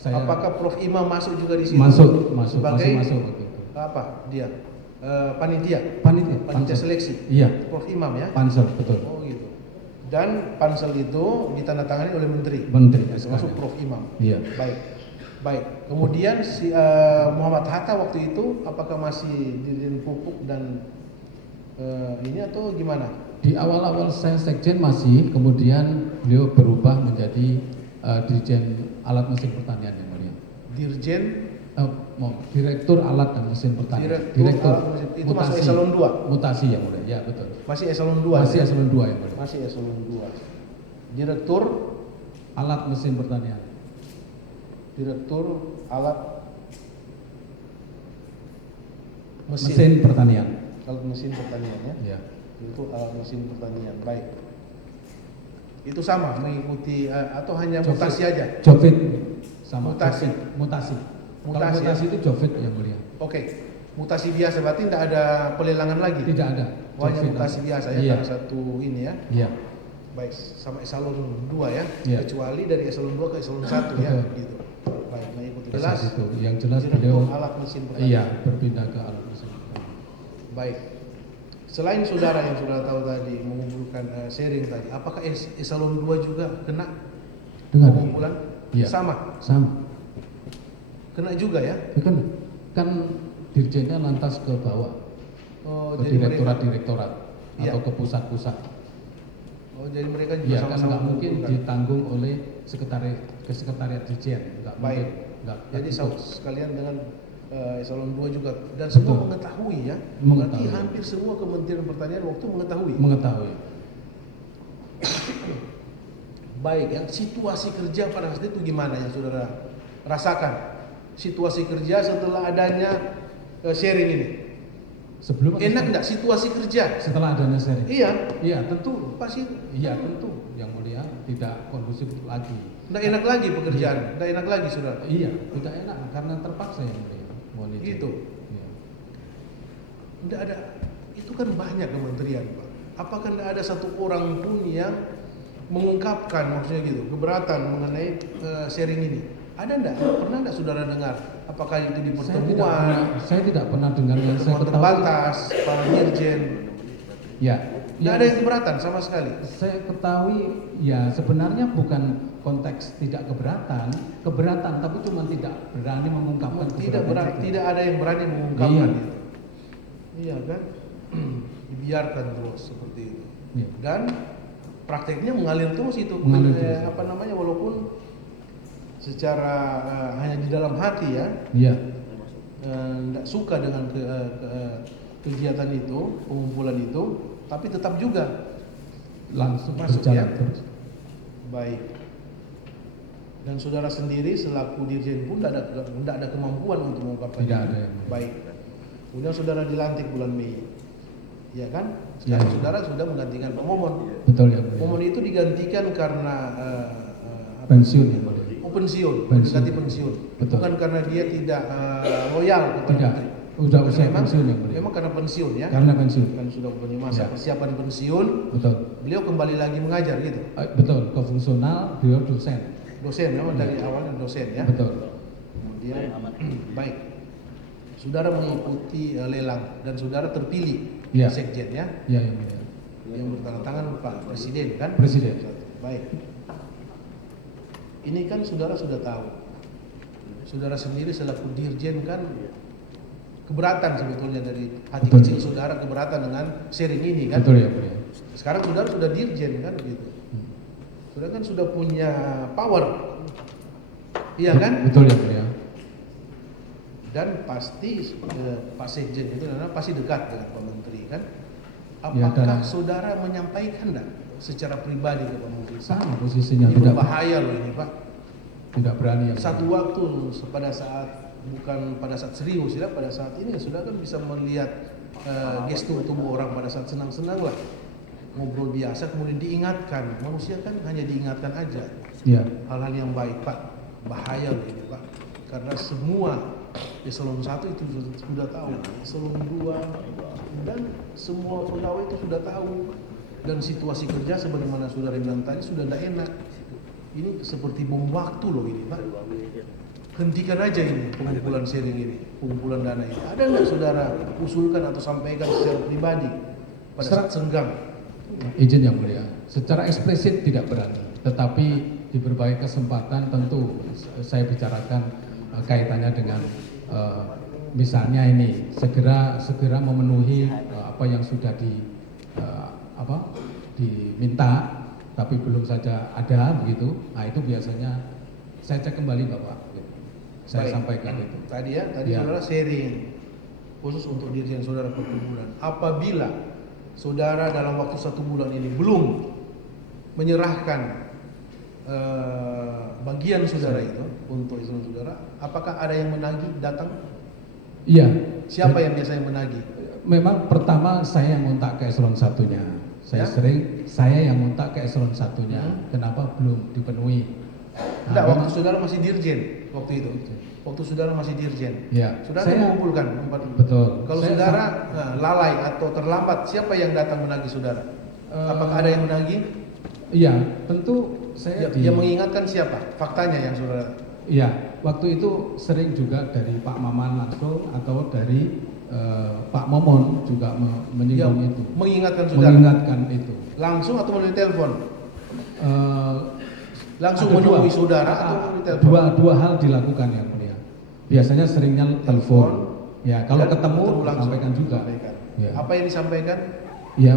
Apakah Prof Imam masuk juga di situ? Masuk sebagai masuk waktu itu. Apa dia? Panitia Pansel seleksi. Iya. Prof Imam ya? Pansel, betul. Oh gitu. Dan pansel itu ditandatangani oleh menteri. Termasuk Prof Imam. Iya. Baik. Kemudian si Muhammad Hatta waktu itu apakah masih Dirjen Pupuk dan ini atau gimana? Di awal-awal saya sekjen masih, kemudian beliau berubah menjadi Dirjen Alat Mesin Pertanian yang mulia. Dirjen Direktur Alat dan Mesin Pertanian. Direktur itu masuk eselon 2. Mutasi yang mulia. Ya, betul. Masih eselon 2. Masih eselon 2 yang mulia. Masih eselon 2. Direktur Alat Mesin Pertanian. Direktur Alat Mesin Pertanian. Alat Mesin Pertanian ya. Ya. Itu alat mesin pertanian. Baik. Itu sama mengikuti atau hanya mutasi aja? Jovit sama mutasi. Mutasi. Kalau mutasi itu Jovit yang mulia. Oke. Mutasi biasa berarti tidak ada pelelangan lagi? Tidak ada. Hanya mutasi biasa ya, karena satu ini ya. Iya. Baik, sama eselon 2 ya. Iya. Kecuali dari eselon 2 ke eselon 1 ya, gitu. Baik, mengikuti jelas. Itu. Yang jelas Direktur beliau alat mesin pertanian. Iya, berpindah ke alat mesin pertanian. Baik. Selain saudara yang sudah tahu tadi mengumpulkan sharing tadi, apakah eselon 2 juga kena pengumpulan? Iya. Sama. Kena juga ya? Kan dirjennya lantas ke bawah. Ke direktorat atau ke pusat-pusat. Oh, jadi mereka juga ya, sama-sama kan nggak mungkin mengumpulkan. Ditanggung oleh sekretariat dirjen. Nggak baik. Nggak, jadi gitu. sekalian dengan eselon 2 juga dan semua mengetahui ya. Berarti hampir semua Kementerian Pertanian waktu mengetahui. Baik, yang situasi kerja pada saat itu gimana yang saudara rasakan? Situasi kerja setelah adanya sharing ini. Sebelum enak enggak situasi kerja setelah adanya sharing? Iya, tentu. Pasti. Iya, tentu. Yang mulia tidak kondusif lagi. Enggak enak lagi pekerjaan, enggak enak lagi saudara. Iya, tidak enak karena terpaksa yang mulia. Gitu. Ya. Enggak ada, itu kan banyak kementerian Pak. Apakah enggak ada satu orang pun yang mengungkapkan maksudnya gitu keberatan mengenai sharing ini? Ada enggak? Pernah enggak saudara dengar? Apakah itu di pertemuan? Saya tidak pernah dengar yang saya ketahui. Terbatas, Pak Dirjen. Ya. Tidak ada yang keberatan sama sekali. Saya ketahui ya sebenarnya bukan konteks tidak keberatan, tapi cuma tidak berani mengungkapkan keberatan. Tidak ada yang berani mengungkapkan itu. Iya kan? Dibiarkan terus seperti itu. Iya. Dan prakteknya mengalir terus itu. Walaupun secara hanya di dalam hati ya. Iya. Tidak suka dengan kegiatan itu, pengumpulan itu, tapi tetap juga langsung masuk ya. Terus. Baik. Dan saudara sendiri selaku dirjen pun tidak ada kemampuan untuk mengungkapkan. Tidak ada. Baik. Kemudian saudara dilantik bulan Mei, ya kan? Sekarang saudara sudah menggantikan Pak Momon. Betul ya. Momon itu digantikan karena pensiun ya. Pensiun. Betul. Bukan karena dia tidak loyal kepada menteri. Udah usia pensiun ya. Memang karena pensiun ya. Karena pensiun. Kan sudah punya masa persiapan pensiun. Betul. Beliau kembali lagi mengajar gitu. Betul. Ke fungsional, beliau dosen. Memang dari awalnya dosen ya. Betul. Kemudian baik. Saudara mengikuti lelang dan saudara terpilih sekjen ya. Iya. Yang bertanda tangan Pak Presiden kan? Presiden. Baik. Ini kan saudara sudah tahu. Saudara sendiri selaku dirjen kan keberatan sebetulnya dari hati kecil saudara keberatan dengan sharing ini kan? Betul ya. Sekarang saudara sudah dirjen kan gitu. Saudara kan sudah punya power. Iya kan? Betul ya. Dan pasti Pak Sekjen itu pasti dekat dengan Pak Menteri kan? Apakah saudara menyampaikan enggak secara pribadi ke Pak Menteri? Sama posisinya. Ini tidak bahaya loh ini Pak. Tidak berani ya. Satu waktu pada saat bukan pada saat serius ya, pada saat ini sudah kan bisa melihat gestur tubuh orang pada saat senang-senang lah, ngobrol biasa kemudian diingatkan. Manusia kan hanya diingatkan aja. Iya. Hal-hal yang baik Pak, bahaya loh ini Pak, karena semua eselon 1 itu sudah tahu, eselon 2 dan semua pegawai itu sudah tahu, dan situasi kerja sebagaimana saudara bilang tadi sudah tidak enak. Ini seperti bom waktu loh ini Pak. hentikan aja ini pengumpulan sharing ini, pengumpulan dana ini. Ada nggak saudara usulkan atau sampaikan secara pribadi pada saat senggang? Izin yang mulia, secara eksplisit tidak berani, tetapi di berbagai kesempatan tentu saya bicarakan kaitannya dengan misalnya ini segera memenuhi apa yang sudah diminta, tapi belum saja ada begitu. Nah itu biasanya saya cek kembali Bapak, gitu. Saya Baik. sampaikan itu. Tadi Ya. saudara sharing khusus untuk dirjen saudara perkumpulan. Apabila saudara dalam waktu 1 bulan ini belum menyerahkan bagian saudara itu untuk eselon saudara, apakah ada yang menagih datang? Iya. Siapa yang biasanya menagih? Memang pertama saya yang ngontak ke eselon satunya. Ya? Saya yang ngontak ke eselon satunya. Kenapa belum dipenuhi? Enggak, memang- waktu saudara masih dirjen waktu itu. Waktu saudara masih dirjen. Ya, Saudara saya- mengumpulkan Betul. Kalau Saya saudara lalai atau terlambat, siapa yang datang menagih saudara? Apakah ada yang menagih? Iya, tentu saya Yang mengingatkan siapa? Faktanya yang saudara. Iya, waktu itu sering juga dari Pak Maman langsung atau dari Pak Momon juga menyinggung Yang itu, mengingatkan saudara. mengingatkan itu. Langsung atau melalui telepon? Eh, Langsung ada menemui dua. saudara atau melalui telepon? Dua hal dilakukan yang mulia. Biasanya seringnya telepon. Ya, kalau Dan ketemu langsung. sampaikan juga. Sampaikan. Ya. Apa yang disampaikan? Ya,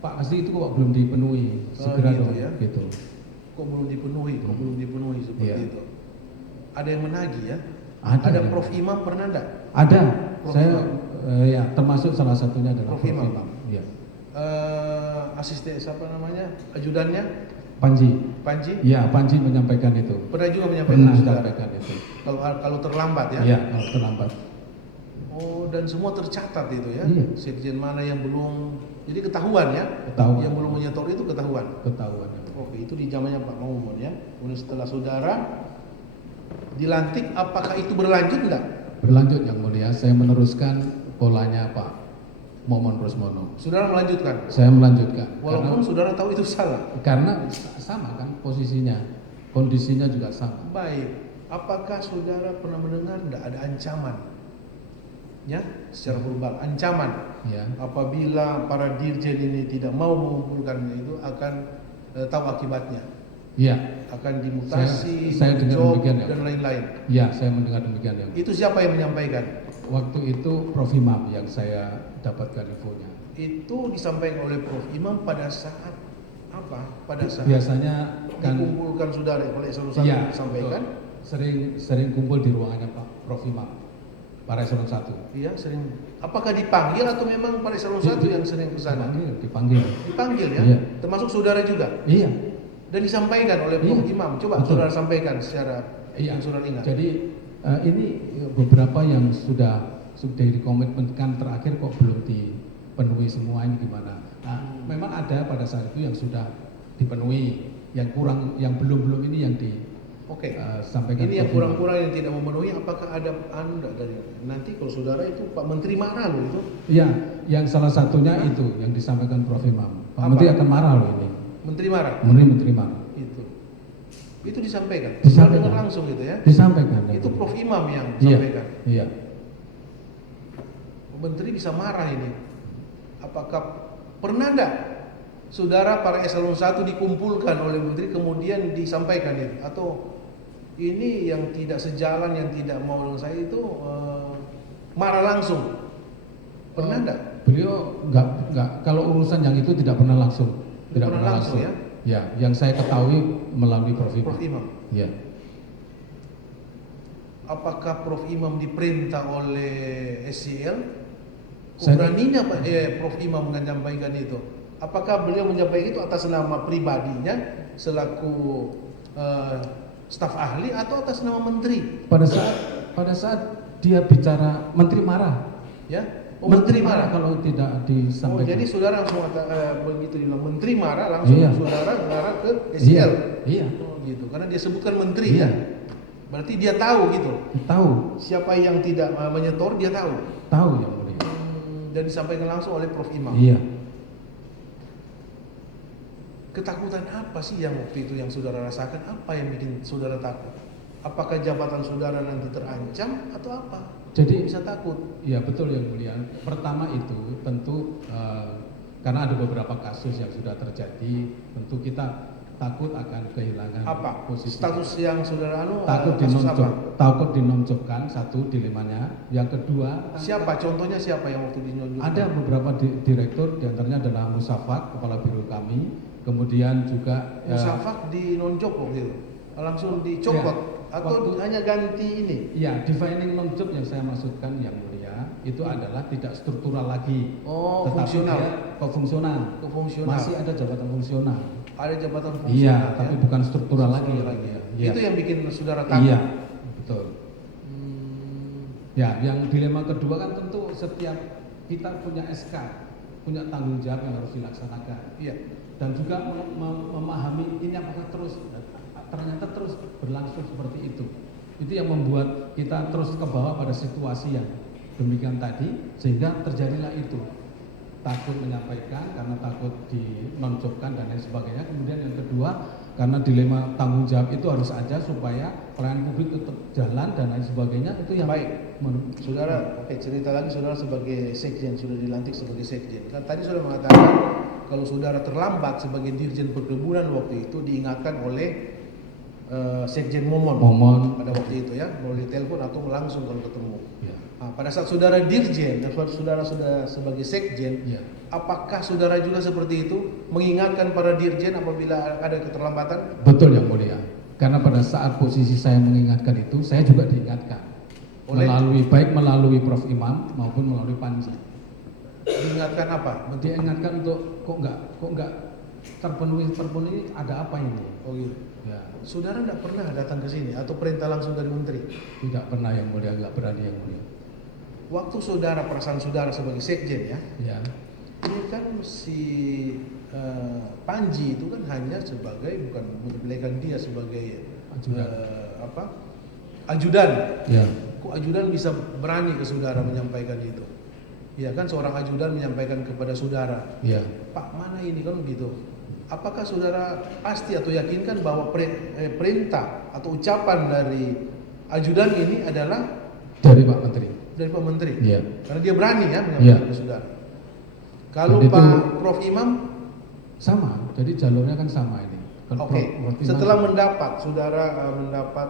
Pak Asli itu kok belum dipenuhi, segera gitu dong, ya. gitu. Kok belum dipenuhi seperti Iya. itu. Ada yang menagih ya? Ada. Prof Imam pernah enggak? Ada, Prof saya Imam. ya termasuk salah satunya adalah Prof Prof Imam. Imam. Ya. Asisten siapa namanya? Ajudannya Panji. Panji Ya, Panji menyampaikan itu. pernah juga menyampaikan Pernah saudara. menyampaikan itu. Kalau terlambat ya. Ya, kalau terlambat. Oh, dan semua tercatat itu ya. Iya. Sekjen mana yang belum, jadi ketahuan ya. Ketahuan. Yang belum menyetor itu ketahuan. Ketahuan. Oke, itu di zamannya Pak Maumon ya. Kemudian setelah saudara dilantik, apakah itu berlanjut enggak? Berlanjut yang mulia, saya meneruskan polanya Pak Momon Rusmono. Saudara melanjutkan, Saya melanjutkan. walaupun saudara tahu itu salah. Karena sama kan posisinya, kondisinya juga sama. Baik, apakah saudara pernah mendengar enggak ada ancaman? Ya, secara verbal, ancaman. Ya. Apabila para dirjen ini tidak mau mengumpulkan itu akan tahu akibatnya. Iya. Akan dimutasi, Saya dengar job, demikian ya. dan lain-lain. Ya, saya mendengar demikian ya. Itu siapa yang menyampaikan? Waktu itu Prof Imam yang saya dapatkan infonya. Itu disampaikan oleh Prof Imam pada saat apa? Pada saat Biasanya kan dikumpulkan saudara oleh eselon 1 iya, disampaikan. betul. Sering kumpul di ruangannya Pak Prof Imam. Para eselon 1. Iya, sering. Apakah dipanggil atau memang pada eselon 1 yang sering ke sana? Dipanggil. Dipanggil ya. Iya. Termasuk saudara juga. Iya. Dan disampaikan oleh Prof Iya, Imam. Coba betul. saudara sampaikan secara Iya. yang saudara ingat. Jadi ini beberapa yang sudah dikomitmenkan terakhir kok belum dipenuhi semua, ini gimana? Nah, memang ada pada saat itu yang sudah dipenuhi, yang kurang, yang belum ini yang Oke. disampaikan. Ini yang Prof Imam. kurang-kurang yang tidak memenuhi, apakah ada enggak dari nanti kalau saudara itu Pak Menteri marah loh itu. Iya, yang salah satunya itu yang disampaikan Prof Imam. Pak Apa? Menteri akan marah loh ini. Menteri marah. Menteri marah. Itu disampaikan. Disampaikan. Dengar langsung gitu ya. Disampaikan. Itu Prof Imam yang Iya. sampaikan. Iya. Menteri bisa marah ini. Apakah pernah enggak saudara para eselon 1 dikumpulkan oleh menteri kemudian disampaikan itu, atau ini yang tidak sejalan, yang tidak mau dengan saya itu marah langsung? Pernah enggak? Beliau enggak kalau urusan yang itu tidak pernah langsung. Tidak pernah langsung ya? Ya, yang saya ketahui melalui Prof Imam. Prof Imam. Ya. Apakah Prof Imam diperintah oleh SCL? Saya- Beraninya Pak Prof Imam menyampaikan itu. Apakah beliau menyampaikan itu atas nama pribadinya selaku staf ahli atau atas nama menteri? Pada saat dia bicara menteri marah. Ya, menteri marah. kalau tidak Oh, disampaikan. jadi saudara langsung begitu dibilang menteri marah, langsung Iya. saudara mengarah ke Iya. SCL. Iya. Oh, gitu. Karena dia sebutkan menteri Iya. ya. Berarti dia tahu gitu. Tahu, Siapa yang tidak menyetor dia tahu. tahu yang mulia. Dan disampaikan langsung oleh Prof Imam. Iya. Ketakutan apa sih yang waktu itu yang saudara rasakan? Apa yang bikin saudara takut? Apakah jabatan saudara nanti terancam atau apa? Jadi Bisa takut. ya betul yang mulia. Pertama itu tentu karena ada beberapa kasus yang sudah terjadi, tentu kita takut akan kehilangan Apa posisi. status yang saudara Takut kasus apa? takut dinonjokkan, satu dilemanya. Yang kedua, Siapa? Contohnya siapa yang waktu dinonjolkan? ada beberapa direktur, diantaranya adalah Musafak, kepala biro kami, kemudian juga Musafak dinonjok waktu itu, langsung dicopot atau hanya ganti ini? ya, defining non job yang saya maksudkan yang mulia itu adalah tidak struktural lagi, Oh, tetapi fungsional. dia fungsional. Fungsional. Masih ada jabatan fungsional. Ada jabatan fungsional. Iya, ya? tapi bukan struktural lagi. Struktural Ya. lagi. Iya. Itu yang bikin saudara takut. Iya, betul. Hmm, Ya, yang dilema kedua kan tentu setiap kita punya SK, punya tanggung jawab yang harus dilaksanakan. Iya. Dan juga memahami ini apakah ternyata terus berlangsung seperti itu. Itu yang membuat kita terus ke bawah pada situasi yang demikian tadi, sehingga terjadilah itu. Takut menyampaikan karena takut dinonjokkan dan lain sebagainya. Kemudian yang kedua, karena dilema tanggung jawab itu harus ada supaya pelayanan publik tetap jalan dan lain sebagainya. Itu yang Baik. Saudara, oke, cerita lagi saudara sebagai sekjen, sudah dilantik sebagai sekjen. Kan tadi sudah mengatakan kalau saudara terlambat sebagai dirjen perkebunan waktu itu diingatkan oleh Sekjen Momon pada waktu itu ya, melalui telepon atau langsung kalau ketemu. Ya. Nah, pada saat saudara dirjen dan saudara sudah sebagai sekjen, Ya. apakah saudara juga seperti itu mengingatkan para dirjen apabila ada keterlambatan? Betul yang mulia. Karena pada saat posisi saya mengingatkan itu, saya juga diingatkan melalui Prof Imam maupun melalui Panji. Diingatkan apa? Diingatkan untuk kok enggak terpenuhi ada apa ini? Oh gitu. Ya, Saudara tidak pernah datang ke sini atau perintah langsung dari menteri? tidak pernah yang mulia, enggak berani yang mulia. Waktu saudara, perasaan saudara sebagai sekjen ya, Ya, ini kan si Panji itu kan hanya sebagai, bukan menilaikan dia sebagai Ajudan. Ajudan. ya, Kok ajudan bisa berani ke saudara menyampaikan itu? Ya kan seorang ajudan menyampaikan kepada saudara, ya. Pak mana ini kan gitu. Apakah saudara pasti atau yakinkan bahwa perintah atau ucapan dari ajudan ini adalah Dari Pak Menteri. dari Pak Menteri? Ya. Karena dia berani ya menyampaikan ke saudara. Kalau Dan itu- Pak Prof Imam, Sama, jadi jalurnya kan sama ini. Kalau oke, Prof Imam- setelah saudara mendapat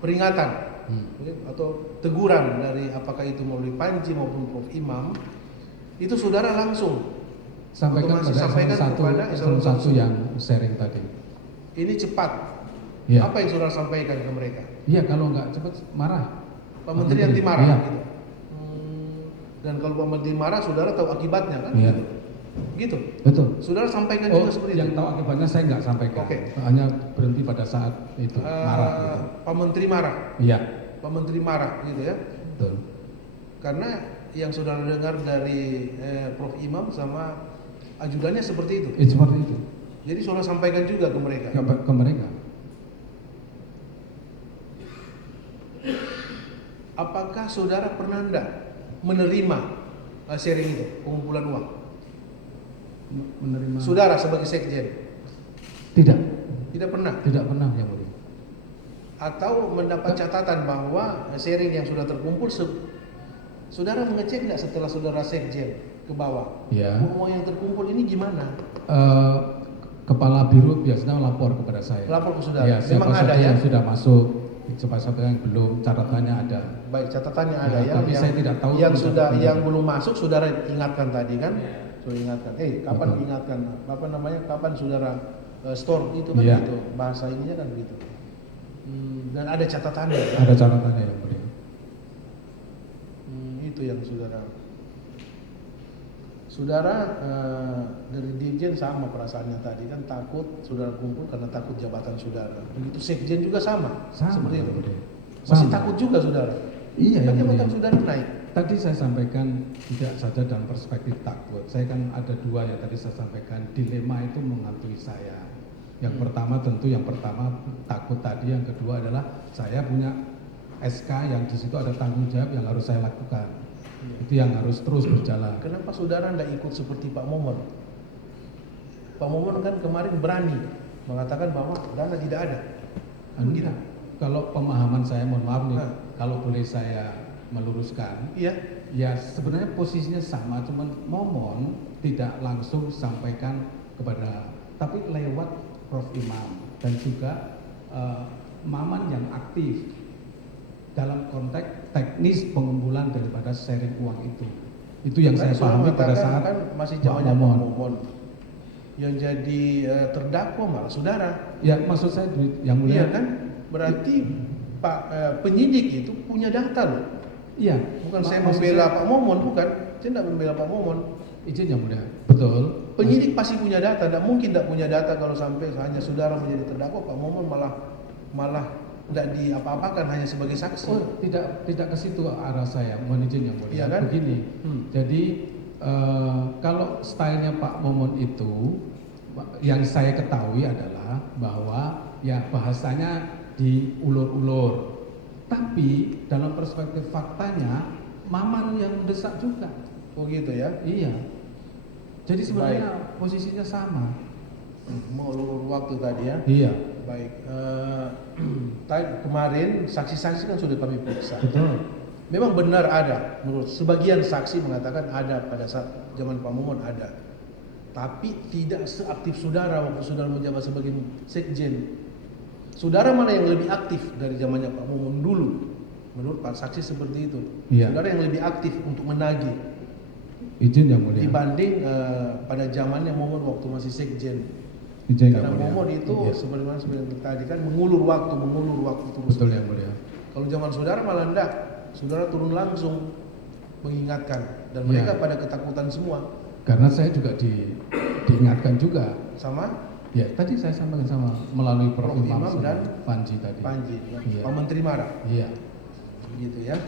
peringatan oke, atau teguran dari apakah itu melalui Panji maupun Prof Imam, itu saudara langsung sampaikan otomatis pada sampaikan kepada eselon satu yang sharing tadi. ini cepat. Ya. Apa yang saudara sampaikan ke mereka? Iya, kalau nggak cepat marah. Pak Menteri anti marah Iya. gitu. Dan kalau Pak Menteri marah, saudara tahu akibatnya kan? Iya. Gitu. Betul. Saudara sampaikan Oh, juga seperti yang itu. tahu akibatnya saya nggak sampaikan. Oke. Hanya berhenti pada saat itu marah. Gitu. Pak Menteri marah. Iya, Pak Menteri marah gitu ya. betul. Karena yang saudara dengar dari Prof Imam sama ajudannya seperti itu. Seperti itu. Jadi saudara sampaikan juga ke mereka. Ke mereka. Apakah saudara pernah enggak menerima sharing itu, pengumpulan uang? Menerima. Saudara sebagai sekjen Tidak, tidak pernah, tidak pernah yang mulia. atau mendapat catatan bahwa sharing yang sudah terkumpul, saudara mengecek tidak setelah saudara sekjen ke bawah? Ya. Uang yang terkumpul ini gimana? Kepala biro biasanya lapor kepada saya. Lapor ke saudara. Ya, siapa Memang ada saja ya? yang sudah masuk, siapa yang belum, catatannya ada. Baik, catatannya ada Ya, tapi saya tidak tahu yang untuk sudah catatannya. yang belum masuk saudara ingatkan tadi kan? Sudah ingatkan. Kapan Betul. ingatkan? Apa namanya? Kapan saudara store itu kan Iya. gitu. Bahasa ininya kan gitu. Dan ada catatannya. Ya? Ada catatannya yang mulia. Itu yang saudara dari dirjen sama perasaannya tadi kan, takut saudara kumpul karena takut jabatan saudara. Begitu sekjen juga sama seperti yang itu. mulia. Masih Sama. takut juga saudara. Iya, Kan yang jabatan mulia. saudara naik. Tadi saya sampaikan tidak saja dalam perspektif takut. Saya kan ada dua yang tadi saya sampaikan, dilema itu menghantui saya. Yang pertama tentu takut tadi, yang kedua adalah saya punya SK yang di situ ada tanggung jawab yang harus saya lakukan. Itu yang harus terus berjalan. Kenapa saudara tidak ikut seperti Pak Momon? Pak Momon kan kemarin berani mengatakan bahwa dana tidak ada. Anu, Gitu. kalau pemahaman saya, mohon maaf nih, Nah. kalau boleh saya meluruskan, Iya. ya sebenarnya posisinya sama, cuman Momon tidak langsung sampaikan kepada, tapi lewat Prof. Imam dan juga Maman yang aktif dalam konteks teknis pengumpulan daripada sharing uang itu. Itu yang saya pahami pada saat kan masih Pak zamannya Pak Momon. Momon. Yang jadi terdakwa malah saudara. Ya maksud saya yang mulia. Iya kan? Berarti Pak penyidik itu punya data loh. Iya. Bukan saya Maksud membela Pak Momon, bukan. Saya tidak membela Pak Momon. Izin yang mulia. Betul. Penyidik pasti punya data. Tidak mungkin tidak punya data kalau sampai hanya saudara menjadi terdakwa, Pak Momon malah tidak diapa-apakan hanya sebagai saksi. Oh, tidak ke situ arah saya. Mohon izin yang mulia. Iya kan? Begini. Jadi kalau stylenya Pak Momon itu yang saya ketahui adalah bahwa ya bahasanya diulur-ulur. Tapi dalam perspektif faktanya Maman yang mendesak juga. Oh gitu ya. Iya. Jadi sebenarnya posisinya sama. Mau ulur waktu tadi ya. Iya. Baik. Kemarin saksi-saksi kan sudah kami periksa. Betul. Memang benar ada. Menurut sebagian saksi mengatakan ada pada saat zaman Pak Momon ada. Tapi tidak seaktif saudara waktu saudara menjabat sebagai sekjen. Saudara mana yang lebih aktif dari zamannya Pak Momon dulu? Menurut Pak saksi seperti itu. Iya. Saudara yang lebih aktif untuk menagih Izin yang mulia. dibanding pada zamannya Momon waktu masih sekjen. Izin Karena yang mulia. Momon itu Iya. sebagaimana seperti tadi kan mengulur waktu terus. Betul yang mulia. Kalau zaman saudara malah enggak. Saudara turun langsung mengingatkan dan Iya. mereka pada ketakutan semua. Karena saya juga diingatkan juga. Sama Ya, tadi saya sampaikan sama melalui Prof. Prof. Imam Imam dan Panji tadi. Panji, Iya. Pak Menteri marah, Iya. begitu ya.